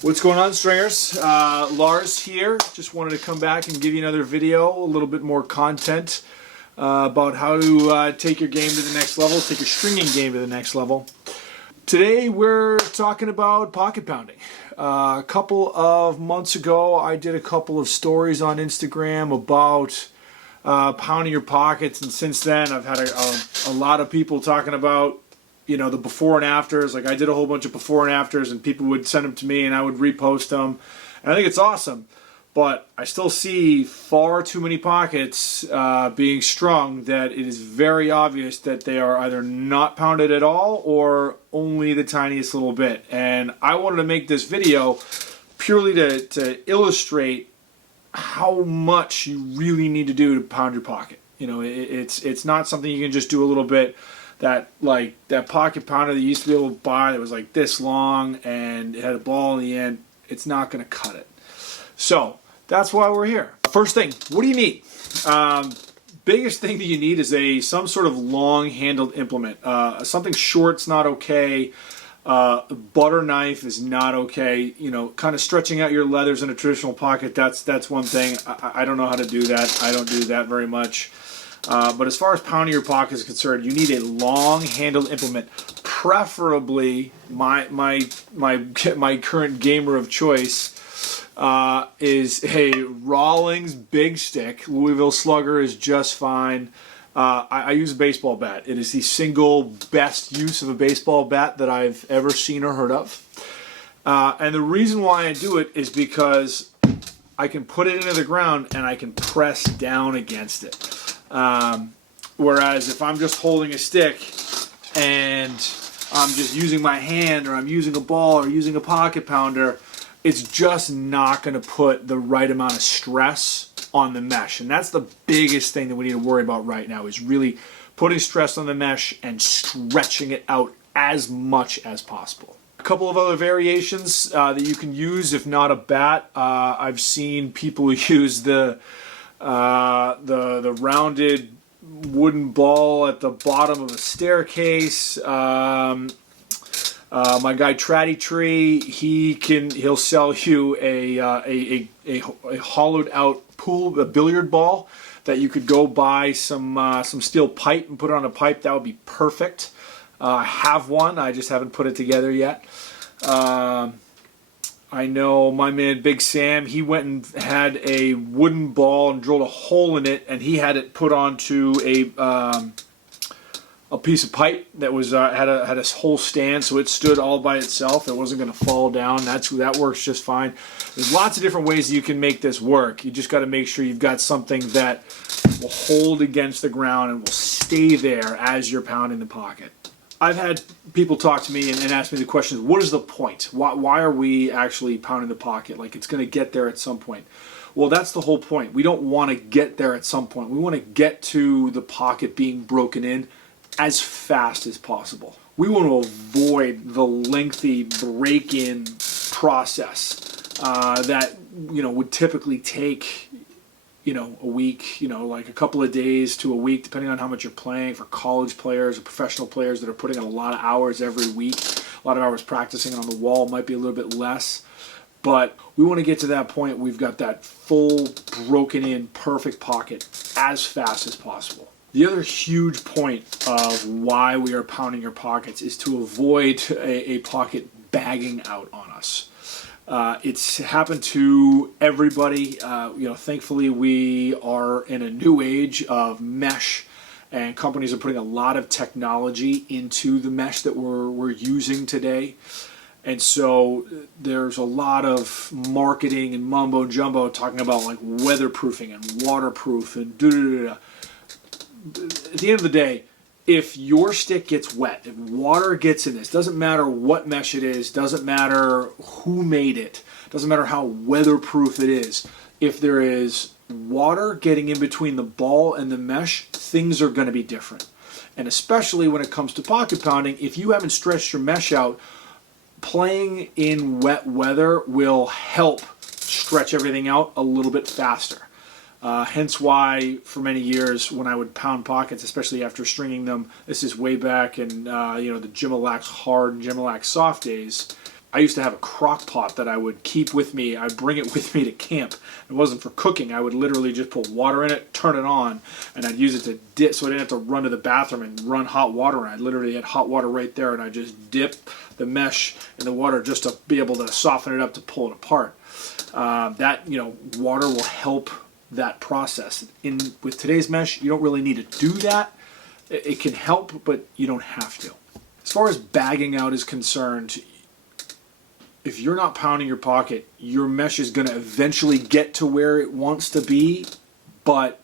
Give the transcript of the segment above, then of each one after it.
What's going on, stringers? Lars here. Just wanted to come back and give you another video, a little bit more content about how to take your game to the next level, take your stringing game to the next level. Today we're talking about pocket pounding. A couple of months ago I did a couple of stories on Instagram about pounding your pockets, and since then I've had a lot of people talking about, you know, the before and afters. Like, I did a whole bunch of before and afters and people would send them to me and I would repost them, and I think it's awesome, but I still see far too many pockets being strung that it is very obvious that they are either not pounded at all or only the tiniest little bit. And I wanted to make this video purely to illustrate how much you really need to do to pound your pocket. You know, it's not something you can just do a little bit. That pocket pounder that you used to be able to buy that was like this long and it had a ball in the end, it's not going to cut it. So that's why we're here. First thing, what do you need? Biggest thing that you need is some sort of long-handled implement. Something short's not okay. Butter knife is not okay. You know, kind of stretching out your leathers in a traditional pocket, that's one thing. I don't know how to do that. I don't do that very much. But as far as pounding your pocket is concerned, you need a long-handled implement. Preferably, my current gamer of choice is a Rawlings Big Stick. Louisville Slugger is just fine. I use a baseball bat. It is the single best use of a baseball bat that I've ever seen or heard of. And the reason why I do it is because I can put it into the ground and I can press down against it. Whereas if I'm just holding a stick and I'm just using my hand, or I'm using a ball or using a pocket pounder, it's just not going to put the right amount of stress on the mesh. And that's the biggest thing that we need to worry about right now, is really putting stress on the mesh and stretching it out as much as possible. A couple of other variations that you can use, if not a bat. I've seen people use the rounded wooden ball at the bottom of a staircase. My guy Tratty Tree, he'll sell you a hollowed out a billiard ball that you could go buy some steel pipe and put it on a pipe. That would be perfect. I have one. I just haven't put it together yet. I know my man Big Sam, he went and had a wooden ball and drilled a hole in it, and he had it put onto a piece of pipe that was had a whole stand, so it stood all by itself. It wasn't going to fall down. That works just fine. There's lots of different ways that you can make this work. You just got to make sure you've got something that will hold against the ground and will stay there as you're pounding the pocket. I've had people talk to me and ask me the question, what is the point? Why are we actually pounding the pocket? Like, it's going to get there at some point. Well, that's the whole point. We don't want to get there at some point. We want to get to the pocket being broken in as fast as possible. We want to avoid the lengthy break-in process that, you know, would typically take, you know, a week, you know, like a couple of days to a week, depending on how much you're playing. For college players or professional players that are putting in a lot of hours every week, a lot of hours practicing on the wall, might be a little bit less. But we want to get to that point. We've got that full, broken in, perfect pocket as fast as possible. The other huge point of why we are pounding your pockets is to avoid a pocket bagging out on us. It's happened to everybody. You know, thankfully we are in a new age of mesh, and companies are putting a lot of technology into the mesh that we're using today. And so there's a lot of marketing and mumbo jumbo talking about like weatherproofing and waterproof and da-da-da-da. At the end of the day, if your stick gets wet, if water gets in this, doesn't matter what mesh it is, doesn't matter who made it, doesn't matter how weatherproof it is, if there is water getting in between the ball and the mesh, things are going to be different. And especially when it comes to pocket pounding, if you haven't stretched your mesh out, playing in wet weather will help stretch everything out a little bit faster. Hence why, for many years, when I would pound pockets, especially after stringing them, this is way back in the Gimalax hard and Gimalax soft days, I used to have a crock pot that I would keep with me. I'd bring it with me to camp. It wasn't for cooking. I would literally just put water in it, turn it on, and I'd use it to dip, so I didn't have to run to the bathroom and run hot water. I literally had hot water right there, and I just dip the mesh in the water just to be able to soften it up to pull it apart. Water will help that process. With today's mesh, you don't really need to do that. It can help, but you don't have to. As far as bagging out is concerned, if you're not pounding your pocket, your mesh is going to eventually get to where it wants to be, but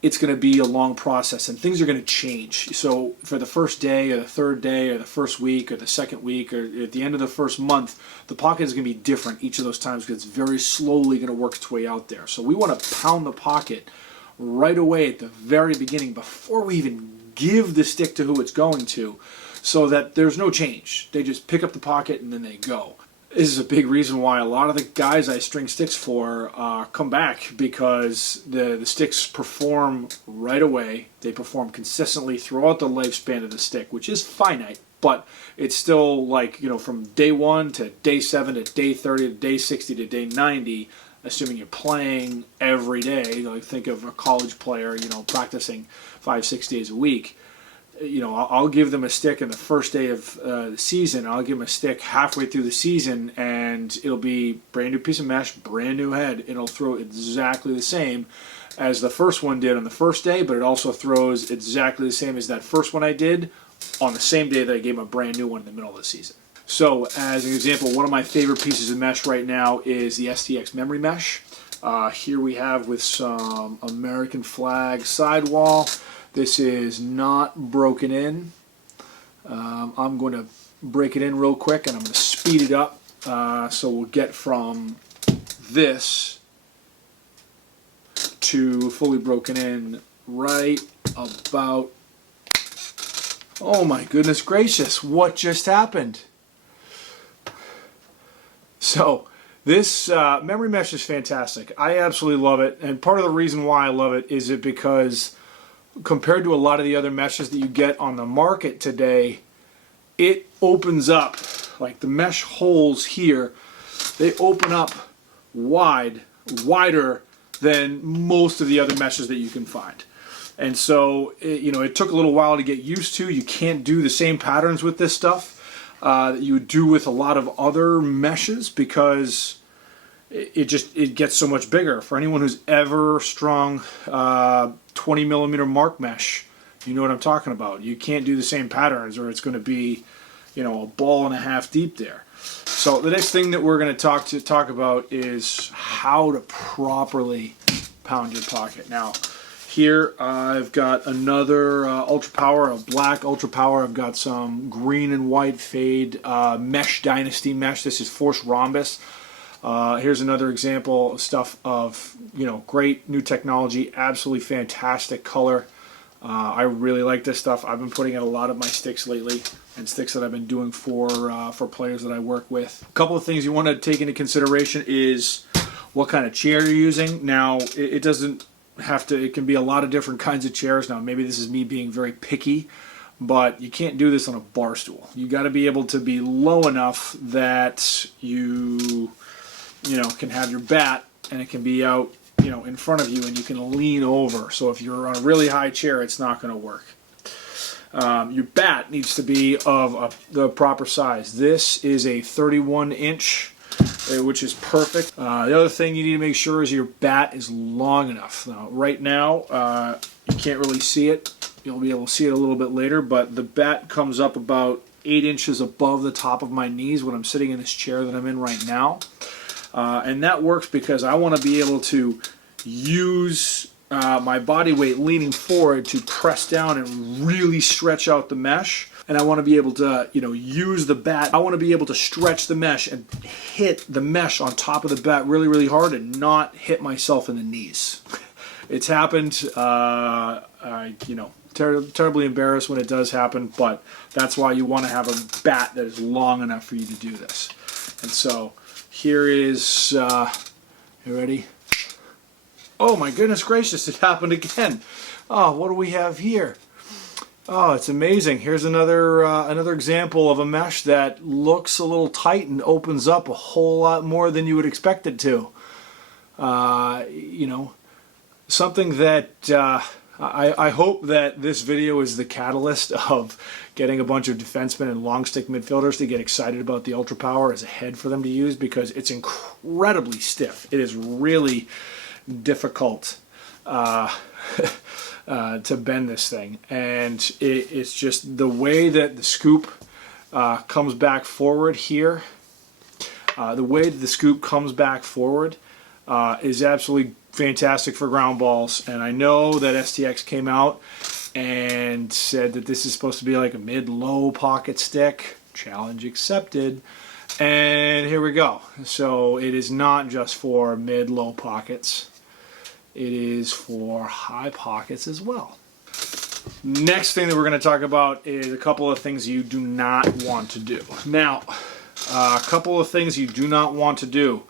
it's going to be a long process and things are going to change. So for the first day or the third day or the first week or the second week or at the end of the first month, the pocket is going to be different each of those times because it's very slowly going to work its way out there. So we want to pound the pocket right away at the very beginning before we even give the stick to who it's going to, so that there's no change. They just pick up the pocket and then they go. This is a big reason why a lot of the guys I string sticks for come back, because the sticks perform right away. They perform consistently throughout the lifespan of the stick, which is finite, but it's still like, from day 1 to day 7 to day 30 to day 60 to day 90, assuming you're playing every day. Like, think of a college player, practicing 5-6 days a week. I'll give them a stick in the first day of the season. I'll give them a stick halfway through the season, and it'll be brand new piece of mesh, brand new head. It'll throw exactly the same as the first one did on the first day, but it also throws exactly the same as that first one I did on the same day that I gave them a brand new one in the middle of the season. So, as an example, one of my favorite pieces of mesh right now is the STX memory mesh. Here we have with some American flag sidewall. This is not broken in. I'm going to break it in real quick, and I'm going to speed it up. So we'll get from this to fully broken in right about... Oh my goodness gracious, what just happened? So this memory mesh is fantastic. I absolutely love it, and part of the reason why I love it is because compared to a lot of the other meshes that you get on the market today, it opens up, like the mesh holes here, they open up wider than most of the other meshes that you can find. And so, it took a little while to get used to. You can't do the same patterns with this stuff that you would do with a lot of other meshes, because it gets so much bigger. For anyone who's ever strung 20 millimeter mark mesh, you know what I'm talking about. You can't do the same patterns, or it's going to be, a ball and a half deep there. So the next thing that we're going to talk about is how to properly pound your pocket. Now, here I've got another Ultra Power, a black Ultra Power. I've got some green and white fade mesh Dynasty mesh. This is Force Rhombus. Here's another example of stuff of, great new technology, absolutely fantastic color. I really like this stuff. I've been putting in a lot of my sticks lately, and sticks that I've been doing for players that I work with. A couple of things you want to take into consideration is what kind of chair you're using. Now, it doesn't have to, it can be a lot of different kinds of chairs. Now, maybe this is me being very picky, but you can't do this on a bar stool. You got to be able to be low enough that you can have your bat, and it can be out, in front of you, and you can lean over. So if you're on a really high chair, it's not going to work. Your bat needs to be of the proper size. This is a 31-inch, which is perfect. The other thing you need to make sure is your bat is long enough. Now, right now, you can't really see it. You'll be able to see it a little bit later, but the bat comes up about 8 inches above the top of my knees when I'm sitting in this chair that I'm in right now. And that works because I want to be able to use my body weight leaning forward to press down and really stretch out the mesh. And I want to be able to, use the bat. I want to be able to stretch the mesh and hit the mesh on top of the bat really, really hard and not hit myself in the knees. It's happened. Terribly embarrassed when it does happen, but that's why you want to have a bat that is long enough for you to do this. And so here is, you ready? Oh my goodness gracious, it happened again. Oh, what do we have here? Oh, it's amazing. Here's another another example of a mesh that looks a little tight and opens up a whole lot more than you would expect it to. You know, something that I hope that this video is the catalyst of getting a bunch of defensemen and long stick midfielders to get excited about the Ultra Power as a head for them to use, because it's incredibly stiff. It is really difficult to bend this thing, and it's just the way that the scoop comes back forward here. The way that the scoop comes back forward is absolutely fantastic for ground balls, and I know that STX came out and said that this is supposed to be like a mid-low pocket stick. Challenge accepted. And here we go. So it is not just for mid-low pockets. It is for high pockets as well. Next thing that we're going to talk about is a couple of things you do not want to do. Now, a couple of things you do not want to do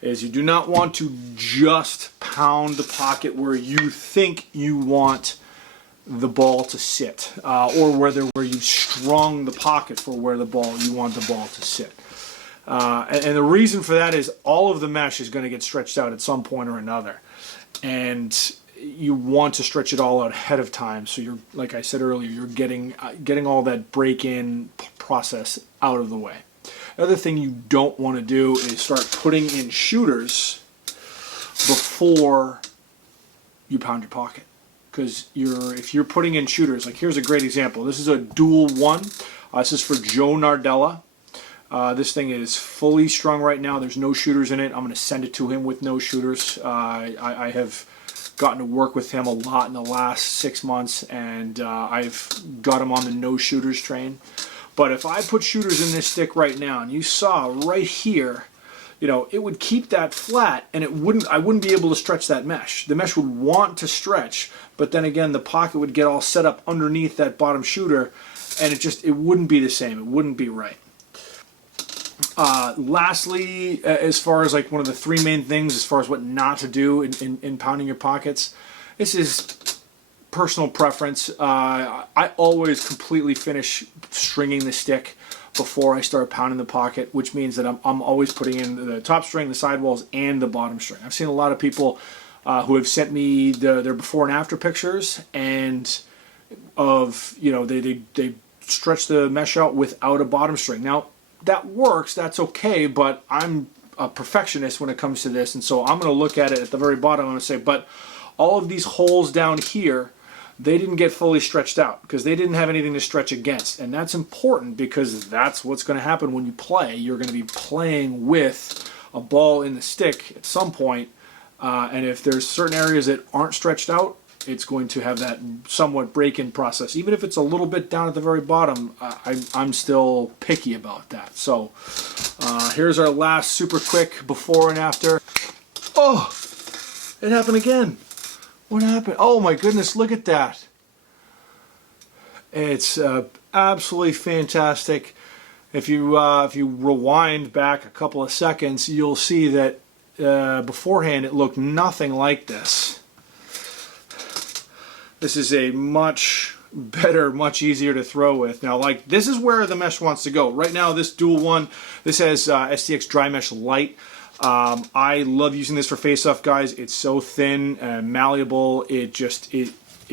is you do not want to just pound the pocket where you think you want the ball to sit, or where you've strung the pocket for where you want the ball to sit. And the reason for that is all of the mesh is going to get stretched out at some point or another, and you want to stretch it all out ahead of time. So you're, like I said earlier, you're getting all that break-in process out of the way. Another thing you don't want to do is start putting in shooters before you pound your pocket. Because if you're putting in shooters, like here's a great example. This is a dual one. This is for Joe Nardella. This thing is fully strung right now. There's no shooters in it. I'm going to send it to him with no shooters. I have gotten to work with him a lot in the last 6 months, and I've got him on the no shooters train. But if I put shooters in this stick right now, and you saw right here, you know, it would keep that flat, and I wouldn't be able to stretch that mesh. The mesh would want to stretch, but then again, the pocket would get all set up underneath that bottom shooter, and it wouldn't be the same. It wouldn't be right. Lastly, as far as like one of the three main things as far as what not to do in pounding your pockets, this is personal preference. I always completely finish stringing the stick before I start pounding the pocket, which means that I'm always putting in the top string, the sidewalls, and the bottom string. I've seen a lot of people who have sent me their before and after pictures, and they stretch the mesh out without a bottom string. Now that works, that's okay, but I'm a perfectionist when it comes to this, and so I'm going to look at it at the very bottom. I'm going to say, but all of these holes down here, they didn't get fully stretched out because they didn't have anything to stretch against. And that's important because that's what's going to happen when you play. You're going to be playing with a ball in the stick at some point, and if there's certain areas that aren't stretched out, it's going to have that somewhat break-in process. Even if it's a little bit down at the very bottom, I'm still picky about that. So here's our last super quick before and after. Oh, it happened again. What happened? Oh my goodness, look at that. It's absolutely fantastic. If you rewind back a couple of seconds, you'll see that beforehand it looked nothing like this. This is a much better, much easier to throw with. Now, like, this is where the mesh wants to go. Right now, this dual one, this has STX Dry Mesh Light. I love using this for face-off, guys. It's so thin and malleable. It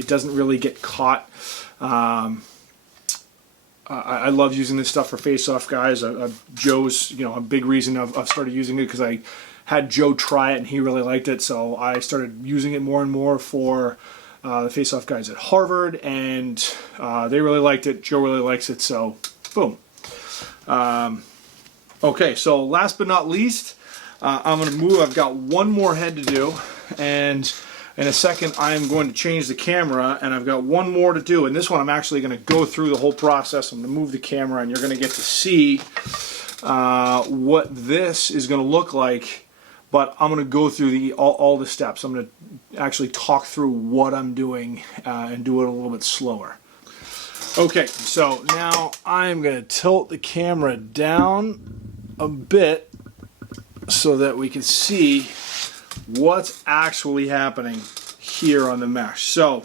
doesn't really get caught. I love using this stuff for face-off, guys. Joe's, a big reason I've started using it because I had Joe try it and he really liked it. So I started using it more and more for the face-off guys at Harvard, and they really liked it. Joe really likes it. So, boom. Okay, so last but not least, I'm going to move. I've got one more head to do, and in a second I'm going to change the camera, and I've got one more to do. And this one I'm actually going to go through the whole process. I'm going to move the camera, and you're going to get to see what this is going to look like. But I'm going to go through all the steps. I'm going to actually talk through what I'm doing and do it a little bit slower. Okay, so now I'm going to tilt the camera down a bit so that we can see what's actually happening here on the mesh. So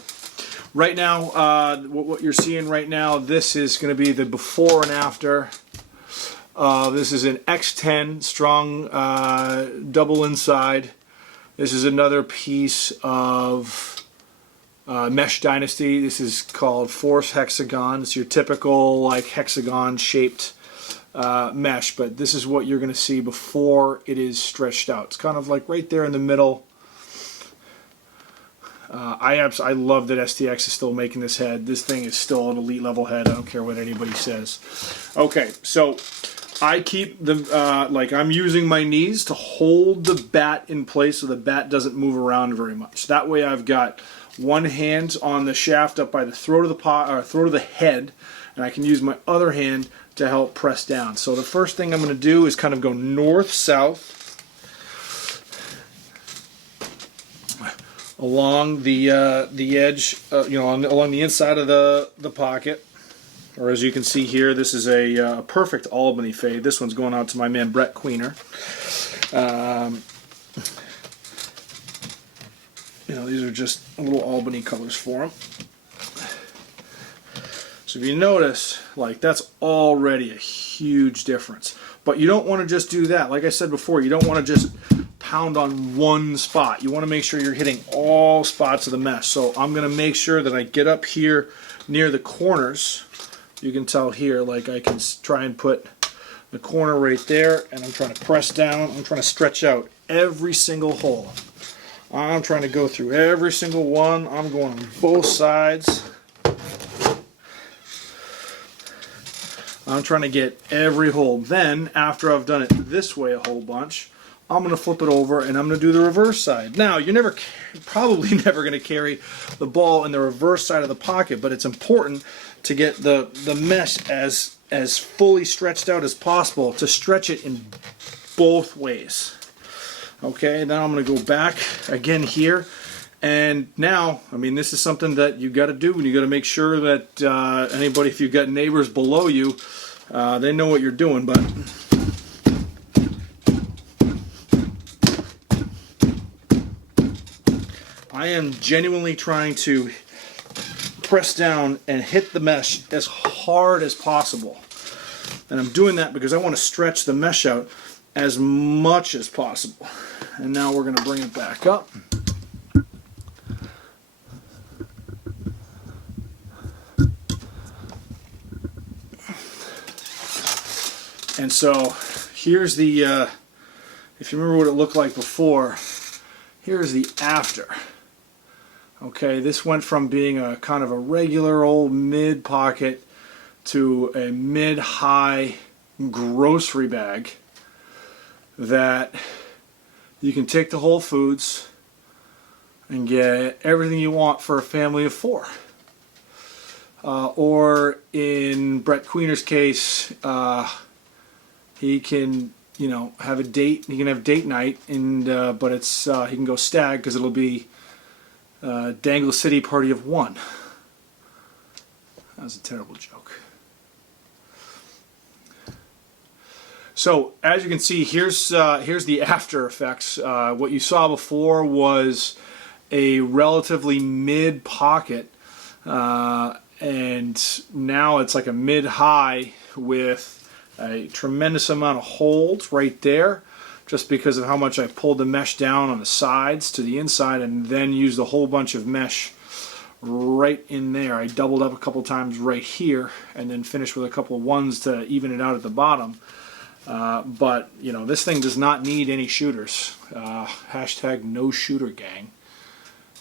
right now, what you're seeing right now, this is going to be the before and after. This is an X10 strong double inside. This is another piece of Mesh Dynasty. This is called Force Hexagon. It's your typical like hexagon shaped mesh, but this is what you're going to see before it is stretched out. It's kind of like right there in the middle. I love that STX is still making this head. This thing is still an elite level head. I don't care what anybody says. Okay, so I keep the like I'm using my knees to hold the bat in place so the bat doesn't move around very much. That way I've got one hand on the shaft up by the throat of the throat of the head, and I can use my other hand to help press down. So the first thing I'm going to do is kind of go north-south along the edge, you know, along the inside of the pocket. Or as you can see here, this is a perfect Albany fade. This one's going out to my man Brett Queener. You know, these are just little Albany colors for him. So if you notice, like that's already a huge difference. But you don't want to just do that. Like I said before, you don't want to just pound on one spot. You want to make sure you're hitting all spots of the mesh. So I'm going to make sure that I get up here near the corners. You can tell here, like I can try and put the corner right there, and I'm trying to press down. I'm trying to stretch out every single hole. I'm trying to go through every single one. I'm going on both sides. I'm trying to get every hole. Then, after I've done it this way a whole bunch, I'm going to flip it over and I'm going to do the reverse side. Now, you're probably never going to carry the ball in the reverse side of the pocket, but it's important to get the mesh as fully stretched out as possible, to stretch it in both ways. Okay, now I'm going to go back again here. And now, I mean, this is something that you got to do, and you got to make sure that anybody, if you've got neighbors below you, they know what you're doing. But I am genuinely trying to press down and hit the mesh as hard as possible. And I'm doing that because I want to stretch the mesh out as much as possible. And now we're going to bring it back up. And so here's the, if you remember what it looked like before, here's the after. Okay, this went from being a kind of a regular old mid pocket to a mid-high grocery bag that you can take to Whole Foods and get everything you want for a family of 4. Or in Brett Queener's case, he can, you know, have a date. He can have date night, and but it's he can go stag because it'll be Dangle City party of 1. That was a terrible joke. So as you can see, here's the after effects. What you saw before was a relatively mid pocket, and now it's like a mid-high with a tremendous amount of hold right there, just because of how much I pulled the mesh down on the sides to the inside and then used a whole bunch of mesh right in there. I doubled up a couple times right here and then finished with a couple of ones to even it out at the bottom. But, you know, this thing does not need any shooters. Hashtag no shooter gang.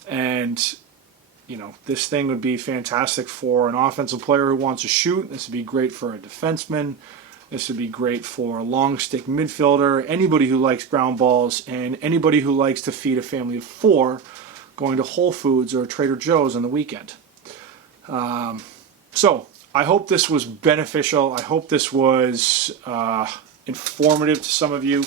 And, you know, this thing would be fantastic for an offensive player who wants to shoot. This would be great for a defenseman. This would be great for a long stick midfielder, anybody who likes ground balls, and anybody who likes to feed a family of 4 going to Whole Foods or Trader Joe's on the weekend. So I hope this was beneficial. I hope this was informative to some of you.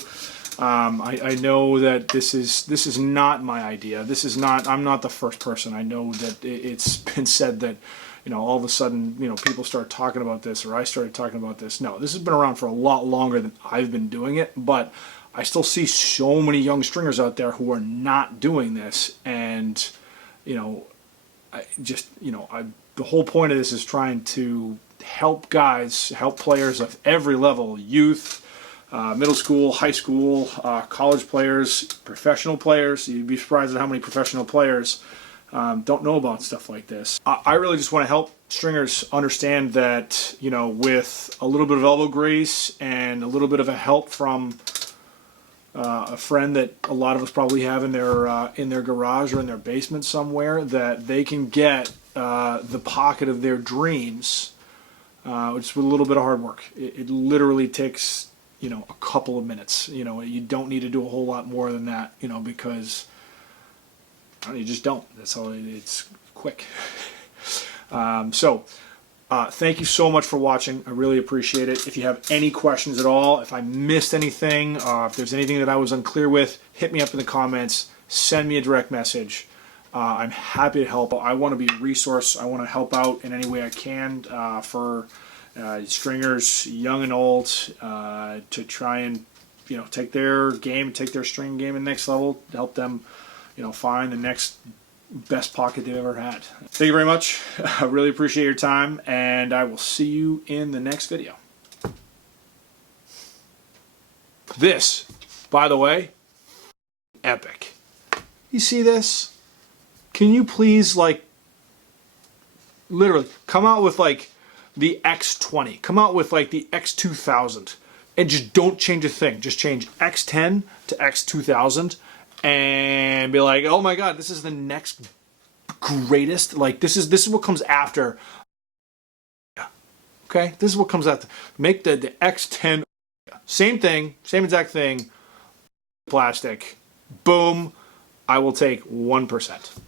I know that this is not my idea. This is not. I'm not the first person. I know that it's been said that, you know, all of a sudden, you know, people start talking about this, or I started talking about this. No, this has been around for a lot longer than I've been doing it, but I still see so many young stringers out there who are not doing this, and you know, the whole point of this is trying to help guys, help players of every level, youth, middle school, high school, college players, professional players. You'd be surprised at how many professional players don't know about stuff like this. I really just want to help stringers understand that, you know, with a little bit of elbow grease and a little bit of a help from a friend that a lot of us probably have in their garage or in their basement somewhere, that they can get the pocket of their dreams, just with a little bit of hard work. It literally takes, you know, a couple of minutes. You know, you don't need to do a whole lot more than that, you know, because you just don't. That's all. It's quick. Thank you so much for watching. I really appreciate it. If you have any questions at all, if I missed anything, if there's anything that I was unclear with, hit me up in the comments. Send me a direct message. I'm happy to help. I want to be a resource. I want to help out in any way I can for stringers, young and old, to try and, you know, take their game, take their string game to the next level, to help them, you know, find the next best pocket they've ever had. Thank you very much. I really appreciate your time, and I will see you in the next video. This, by the way, epic. You see this? Can you please, like, literally come out with like the X20, come out with like the X2000, and just don't change a thing. Just change X10 to X2000 and be like, oh my God, this is the next greatest. Like, this is what comes after. Okay, this is what comes after. Make the X10, same thing, same exact thing, plastic. Boom. I will take 1%.